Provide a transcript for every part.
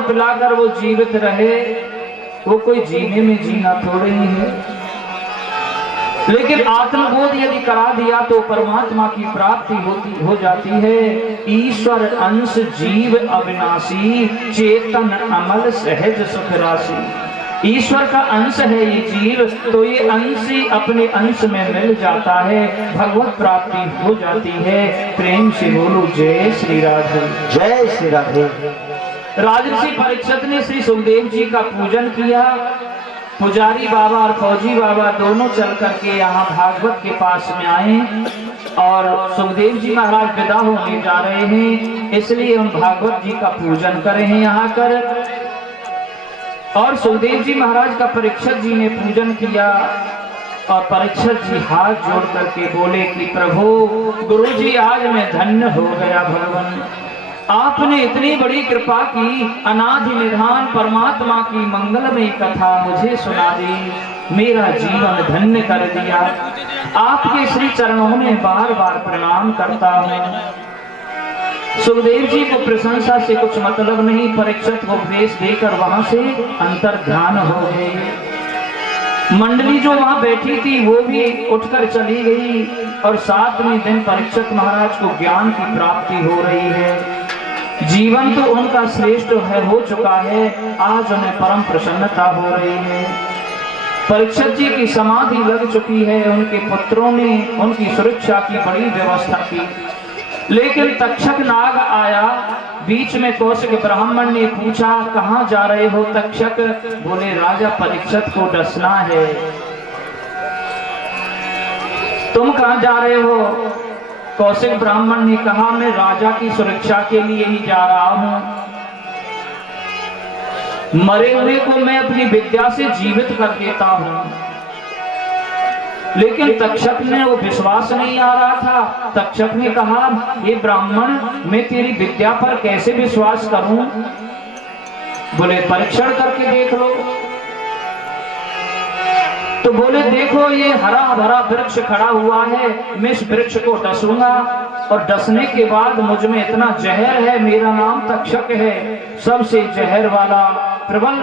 पिलाकर वो जीवित रहे, वो कोई जीने में जीना थोड़े ही है। लेकिन आत्मबोध यदि करा दिया तो परमात्मा की प्राप्ति हो जाती है। ईश्वर अंश जीव अविनाशी, चेतन अमल सहज सुख राशि। ईश्वर का अंश है ये जीव, तो ये अंश ही अपने अंश में मिल जाता है, भगवत प्राप्ति हो जाती है। प्रेम से बोलो जय श्री राधे, जय श्री राधे। राजर्षि परीक्षित ने श्री सुखदेव जी का पूजन किया। पुजारी बाबा और फौजी बाबा दोनों चल करके यहाँ भागवत के पास में आए और सुखदेव जी महाराज विदा होने जा रहे हैं, इसलिए हम भागवत जी का पूजन करे हैं यहाँ कर। और सुखदेव जी महाराज का परीक्षित जी ने पूजन किया और परीक्षित जी हाथ जोड़ करके बोले कि प्रभु गुरु जी आज मैं धन्य हो गया, भगवान आपने इतनी बड़ी कृपा की, अनादि निधान परमात्मा की मंगलमय कथा मुझे सुना दी, मेरा जीवन धन्य कर दिया। आपके श्री चरणों में बार बार प्रणाम करता हूँ। सुखदेव जी को प्रशंसा से कुछ मतलब नहीं, परीक्षित को उपदेश देकर वहां से अंतर ध्यान हो गए। मंडली जो वहां बैठी थी वो भी उठकर चली गई और 7वें दिन परीक्षित महाराज को ज्ञान की प्राप्ति हो रही है। जीवन तो उनका श्रेष्ठ है हो चुका है, आज उन्हें परम प्रसन्नता हो रही है। परीक्षित जी की समाधि लग चुकी है, उनके पुत्रों ने उनकी सुरक्षा की बड़ी व्यवस्था की। लेकिन तक्षक नाग आया बीच में। कौशिक ब्राह्मण ने पूछा कहाँ जा रहे हो तक्षक? बोले राजा परीक्षित को डसना है। तुम कहाँ जा रहे हो? कौशिक ब्राह्मण ने कहा मैं राजा की सुरक्षा के लिए ही जा रहा हूं, मरे हुए को मैं अपनी विद्या से जीवित कर देता हूं। लेकिन तक्षक ने वो विश्वास नहीं आ रहा था। तक्षक ने कहा ये ब्राह्मण मैं तेरी विद्या पर कैसे विश्वास करूं? बोले परीक्षण करके देख लो। तो बोले देखो ये हरा भरा वृक्ष खड़ा हुआ है, मैं इस वृक्ष को डसूंगा और डसने के बाद मुझ में इतना जहर है, मेरा नाम तक्षक है, सबसे जहर वाला प्रबल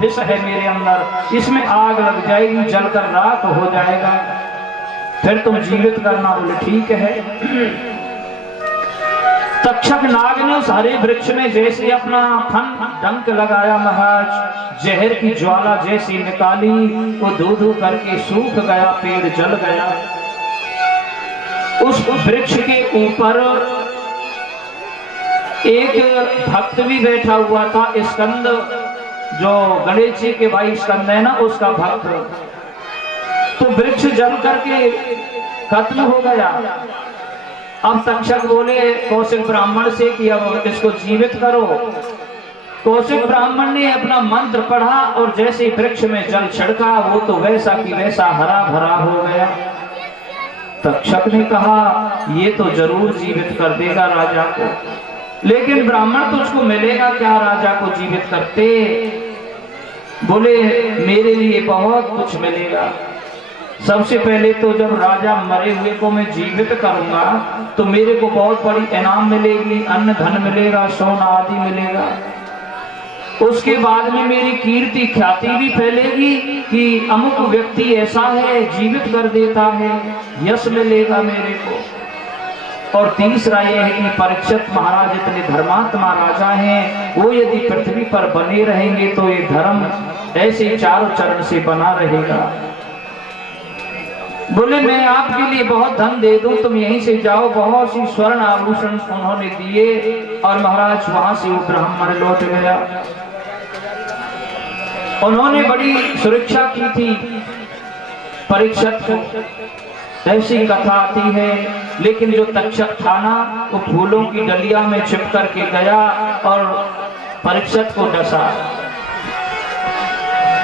विष है मेरे अंदर, इसमें आग लग जाएगी, जलकर राख हो जाएगा, फिर तुम जीवित करना। बोले ठीक है। तक्षक नाग ने उस हरे वृक्ष में जैसे अपना फन डंक लगाया, महाराज जहर की ज्वाला जैसी निकाली, वो धू धू करके सूख गया, पेड़ जल गया। उस वृक्ष के ऊपर एक भक्त भी बैठा हुआ था, स्कंद, जो गणेश जी के भाई स्कंद है ना, उसका भक्त। तो वृक्ष जल करके खत्म हो गया। अब तक्षक बोले कौशिक ब्राह्मण से कि अब इसको जीवित करो। कौशिक ब्राह्मण ने अपना मंत्र पढ़ा और जैसे वृक्ष में जल छिड़का वो तो वैसा की वैसा हरा भरा हो गया। तक्षक ने कहा ये तो जरूर जीवित कर देगा राजा को, लेकिन ब्राह्मण तुझको मिलेगा क्या राजा को जीवित करते? बोले मेरे लिए बहुत कुछ मिलेगा। सबसे पहले तो जब राजा मरे हुए को मैं जीवित करूंगा तो मेरे को बहुत बड़ी इनाम मिलेगी, अन्न धन मिलेगा, सोना आदि मिलेगा। उसके बाद में मेरी कीर्ति ख्याति भी फैलेगी कि अमुक व्यक्ति ऐसा है, जीवित कर देता है, यश मिलेगा मेरे को। और तीसरा यह है कि परीक्षित महाराज इतने धर्मात्मा राजा हैं, वो यदि पृथ्वी पर बने रहेंगे तो ये धर्म ऐसे चारों चरण से बना रहेगा। बोले मैं आपके लिए बहुत धन दे दूं, तुम यहीं से जाओ। बहुत सी स्वर्ण आभूषण उन्होंने दिए और महाराज वहां से वो ब्राह्मण लौट गया। उन्होंने बड़ी सुरक्षा की थी परीक्षित को। ऐसी कथा आती है, लेकिन जो तक्षक था ना वो फूलों की डलिया में छिप करके गया और परीक्षित को डसा।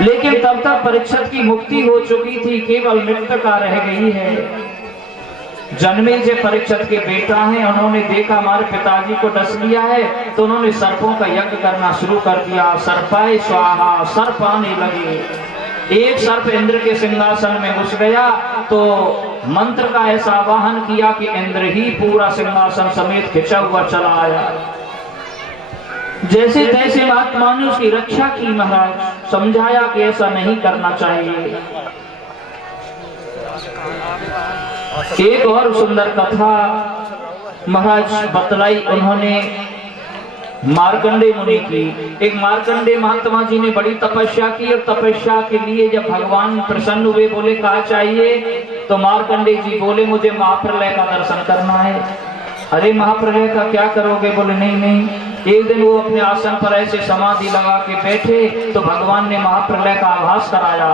लेकिन तब तक परीक्षित की मुक्ति हो चुकी थी, केवल मृत्यका रह गई है। जन्मेजय परीक्षित के बेटा हैं, उन्होंने देखा हमारे पिताजी को डस लिया है, तो उन्होंने सर्पों का यज्ञ करना शुरू कर दिया। सर्पाय स्वाहा, सर्प आने लगे। एक सर्प इंद्र के सिंहासन में घुस गया तो मंत्र का ऐसा आवाहन किया कि इंद्र ही पूरा सिंहासन समेत खिंचा हुआ चला आया। जैसे तैसे महात्मा ने उसकी रक्षा की महाराज, समझाया कि ऐसा नहीं करना चाहिए। एक और सुंदर कथा महाराज बतलाई उन्होंने मार्कंडे मुनि की। एक मार्कंडे महात्मा जी ने बड़ी तपस्या की और तपस्या के लिए जब भगवान प्रसन्न हुए, बोले क्या चाहिए, तो मार्कंडे जी बोले मुझे महाप्रलय का दर्शन करना है। अरे महाप्रलय का क्या करोगे, बोले नहीं नहीं। एक दिन वो अपने आसन पर ऐसे समाधि लगा के बैठे तो भगवान ने महाप्रलय का आभास कराया।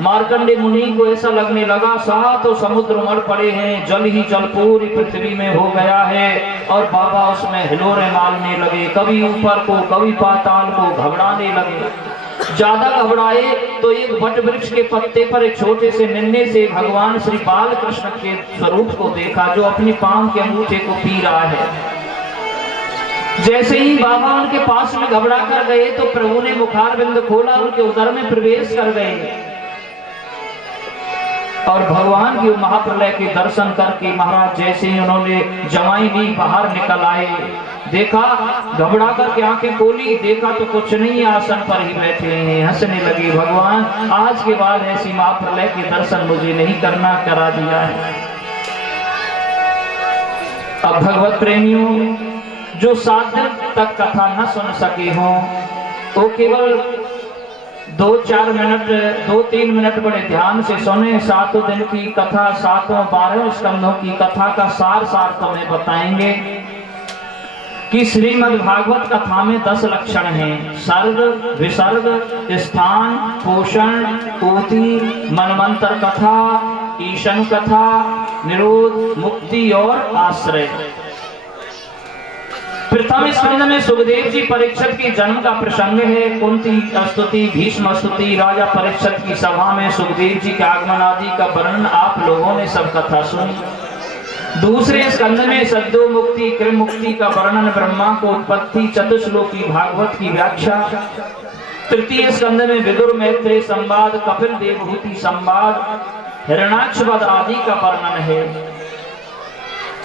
मार्कंडे मुनि को ऐसा लगने लगा सातों समुद्र उमड़ पड़े हैं, जल ही जल पूरी पृथ्वी में हो गया है, और बाबा उसमें हिलोरे मारने लगे, कभी ऊपर को कभी पाताल को, घबराने लगे। ज्यादा घबराए तो एक वट वृक्ष के पत्ते पर एक छोटे से नन्हे से भगवान श्री बाल कृष्ण के स्वरूप को देखा, जो अपनी पांव के अंगूठे को पी रहा है। जैसे ही बाबा उनके पास में घबरा कर गए तो प्रभु ने मुखारविंद खोला, उनके उदर में प्रवेश कर गए और भगवान की महाप्रलय के दर्शन करके महाराज जैसे ही उन्होंने जमाई ली, बाहर निकल आए। देखा, घबरा करके आंखें खोली, देखा तो कुछ नहीं, आसन पर ही बैठे हैं। हंसने लगे, भगवान आज के बाद ऐसी महाप्रलय के दर्शन मुझे नहीं करना, करा दिया है। अब भगवत प्रेमियों, जो 7 दिन तक कथा न सुन सके हो, वो केवल 2-4 मिनट 2-3 मिनट बड़े ध्यान से सुने। 7 दिन की कथा, 12 स्कंधों की कथा का सार तुम्हें बताएंगे कि श्रीमद् भागवत कथा में 10 लक्षण हैं। सर्ग, विसर्ग, स्थान, पोषण, पूति, मनमंत्र कथा, ईशन कथा, निरोध, मुक्ति और आश्रय। प्रथम स्कंध में सुखदेव जी परीक्षित के जन्म का प्रसंग है। कुंती स्तुति, भीष्म स्तुति, राजा परीक्षित की सभा में सुखदेव जी के आगमन आदि का वर्णन आप लोगों ने सब कथा सुनी। दूसरे स्कंध में सद्यो मुक्ति, कृम मुक्ति का वर्णन, ब्रह्मा को उत्पत्ति, चतुश्लोकी भागवत की व्याख्या। तृतीय स्कंध में विदुर मैत्रेय संवाद, कपिल देवहूति संवाद, हिरण्याक्ष आदि का वर्णन है।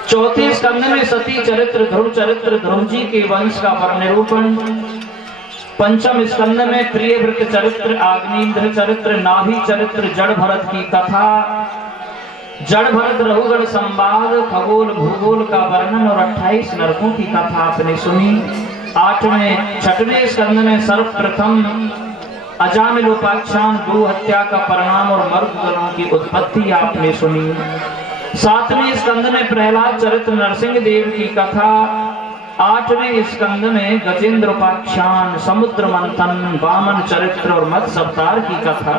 चौथे स्कंध में सती चरित्र, ध्रुव चरित्र, ध्रुव जी के वंश का वर्णनिरूपण। पंचम स्कंध में प्रियव्रत चरित्र, आग्नेन्द्र चरित्र, नाभि चरित्र, जड़ भरत की कथा, जड़ भरत रघुगण संवाद, खगोल भूगोल का वर्णन और 28 नरकों की कथा आपने सुनी। 6वें स्कंध में सर्वप्रथम अजामिलोपाख्यान, गो हत्या का परिणाम और मरुदगणों की उत्पत्ति आपने सुनी। 7वें स्कंद में प्रहलाद चरित्र, नरसिंह देव की कथा। 8वें स्कंद में गजेंद्रोपाख्यान, समुद्र मंथन, वामन चरित्र और मत्स्य अवतार की कथा।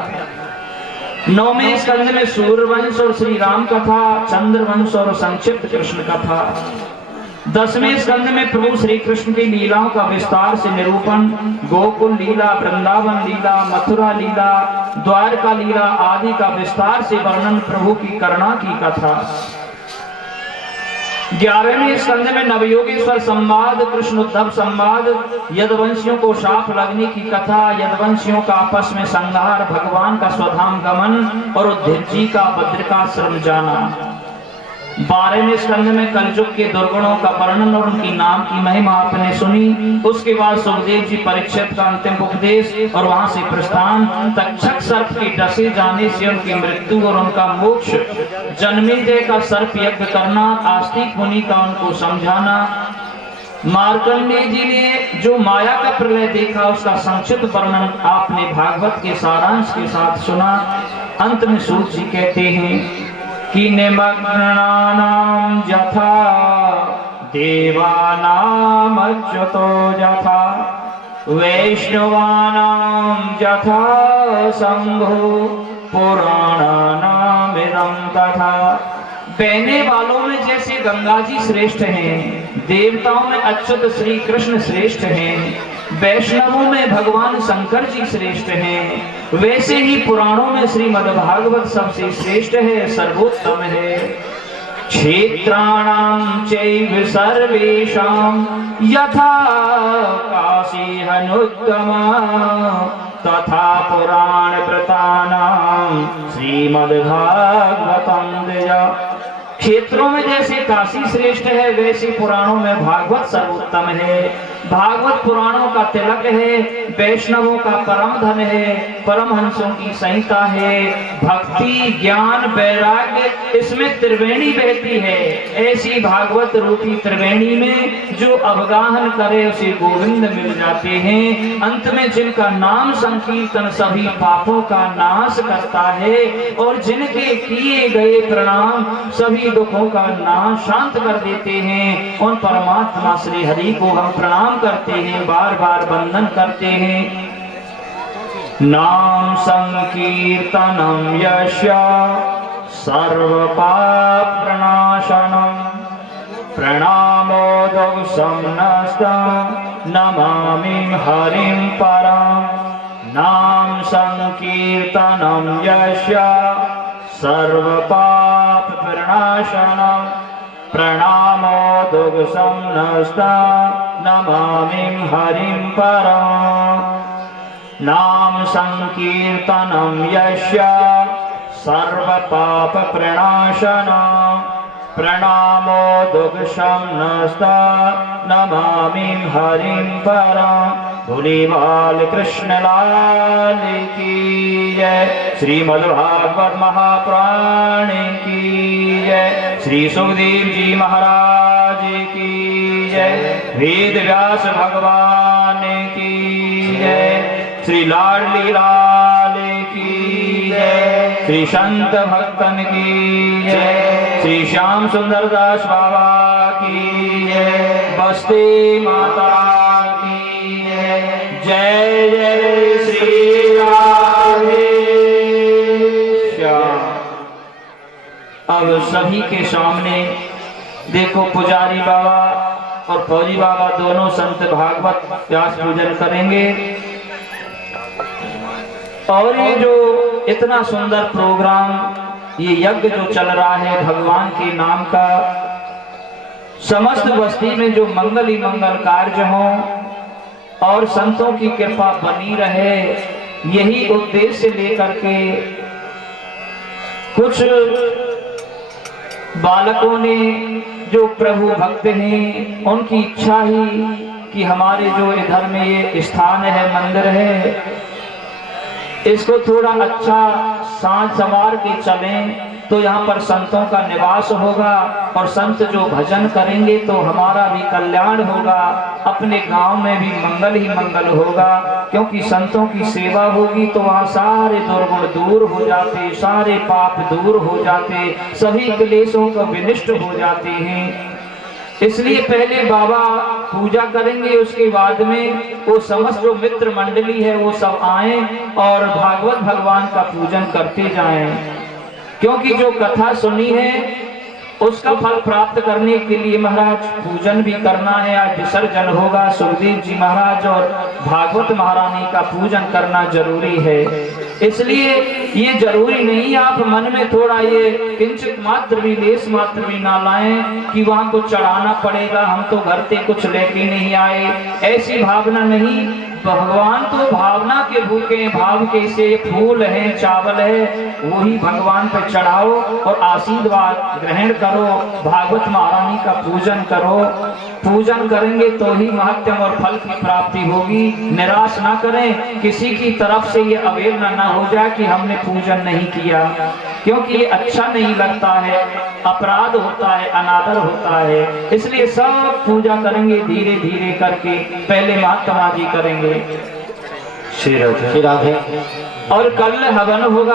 9वें स्कंद में सूर्यवंश और श्री राम कथा, चंद्रवंश और संक्षिप्त कृष्ण कथा। 10वें स्कंद में प्रभु श्री कृष्ण की लीलाओं का विस्तार से निरूपण, गोकुल लीला, वृंदावन लीला, मथुरा लीला, द्वारका लीला आदि का विस्तार से वर्णन, प्रभु की करुणा की कथा। 11वें स्कंद में नवयोगेश्वर संवाद, कृष्ण उद्धव संवाद, यदवंशियों को शाप लगने की कथा, यदवंशियों का आपस में संहार, भगवान का स्वधाम गमन और उद्धव जी का बद्रिकाश्रम जाना। 12वें स्कंद में कलयुग के दुर्गुणों का वर्णन और उनकी नाम की महिमा आपने सुनी। उसके बाद सुखदेव जी परीक्षित का अंतिम उपदेश और वहां से प्रस्थान, तक्षक सर्प के डसे जाने से उनकी मृत्यु और उनका मोक्ष, जन्मेजय का सर्प यज्ञ करना, आस्तिक मुनि का उनको समझाना। मार्कंडेय जी ने जो माया का प्रलय देखा उसका संक्षिप्त वर्णन आपने भागवत के सारांश के साथ सुना। अंत में सूत जी कहते हैं कि निमग्नानां यथा देवानां अच्युतो यथा वैष्णवानां यथा शंभो पुराणानां इदं तथा। बहने वालों में जैसे गंगा जी श्रेष्ठ हैं, देवताओं में अच्युत श्री कृष्ण श्रेष्ठ हैं, वैष्णवों में भगवान शंकर जी श्रेष्ठ हैं, वैसे ही पुराणों में श्रीमद् भागवत सबसे श्रेष्ठ है, सर्वोत्तम है। क्षेत्राणां चैव सर्वेषां यथा काशी हनुत्तमा तथा पुराण व्रतानां श्रीमद् भागवतं द्विजा। क्षेत्रों में जैसे काशी श्रेष्ठ है, वैसे पुराणों में भागवत सर्वोत्तम है। भागवत पुराणों का तिलक है, वैष्णवों का परम धन है, परमहंसों की संहिता है। भक्ति ज्ञान वैराग्य इसमें त्रिवेणी बहती है। ऐसी भागवत रूपी त्रिवेणी में जो अवगाहन करे उसे गोविंद मिल जाते हैं। अंत में जिनका नाम संकीर्तन सभी पापों का नाश करता है और जिनके किए गए प्रणाम सभी दुखों का नाश शांत कर देते हैं, उन परमात्मा श्री हरि को हम प्रणाम करते हैं, बार बार वंदन करते हैं। नाम संकीर्तनम यस्य सर्व पाप प्रणाशनम प्रणामो दुःखसंनष्टं नमामि हरिं परं। नाम संकीर्तनम यस्य सर्व पाप प्रणाशनम प्रणामो दुःखसंनष्टं नमामि हरिं परं। नाम संकीर्तनम यस्य सर्व पाप प्रणाशनम प्रणामो दुःखसंनष्टं नमामि हरिं परं। भोले बाल कृष्ण लाल की जय। श्रीमद् भागवत महापुराण की जय। श्री सुखदेव जी महाराज की जय। वेद व्यास भगवान की जय। श्री लाडली लाल की जय। श्री संत भक्तन की जय। श्री श्याम सुंदर दास बाबा की जय। बस्ती माता की जय। जय जय श्री राधे श्याम। अब सभी के सामने देखो पुजारी बाबा और फौजी बाबा दोनों संत भागवत व्यास पूजन करेंगे। और ये जो इतना सुंदर प्रोग्राम, ये यज्ञ जो चल रहा है भगवान के नाम का, समस्त बस्ती में जो मंगल ही मंगल कार्य हो और संतों की कृपा बनी रहे, यही उद्देश्य लेकर के कुछ बालकों ने जो प्रभु भक्त हैं उनकी इच्छा ही कि हमारे जो इधर में ये स्थान है, मंदिर है, इसको थोड़ा अच्छा साज संवार के चलें तो यहाँ पर संतों का निवास होगा और संत जो भजन करेंगे तो हमारा भी कल्याण होगा, अपने गांव में भी मंगल ही मंगल होगा। क्योंकि संतों की सेवा होगी तो वहाँ सारे दुर्गुण दूर हो जाते, सारे पाप दूर हो जाते, सभी क्लेशों का विनष्ट हो जाते हैं। इसलिए पहले बाबा पूजा करेंगे, उसके बाद में वो समस्त जो मित्र मंडली है वो सब आए और भागवत भगवान का पूजन करते जाएं। क्योंकि जो कथा सुनी है उसका फल प्राप्त करने के लिए महाराज पूजन भी करना है। आज विसर्जन होगा, सुखदेव जी महाराज और भागवत महारानी का पूजन करना जरूरी है। इसलिए ये जरूरी नहीं आप मन में थोड़ा ये किंचित मात्र भी, लेस मात्र भी ना लाएं कि वहां को चढ़ाना पड़ेगा, हम तो घर से कुछ लेके नहीं आए, ऐसी भावना नहीं। भगवान तो भावना के भूखे, भाव के से फूल है, चावल है, वही भगवान पे चढ़ाओ और आशीर्वाद ग्रहण करो, भागवत महारानी का पूजन करो। पूजन करेंगे तो ही महात्म और फल की प्राप्ति होगी। निराश ना करें, किसी की तरफ से ये अवहेलना ना हो जाए कि हमने पूजन नहीं किया, क्योंकि ये अच्छा नहीं लगता है, अपराध होता है, अनादर होता है। इसलिए सब पूजा करेंगे धीरे धीरे करके। पहले महात्मा जी करेंगे श्री राधे, और कल हवन होगा।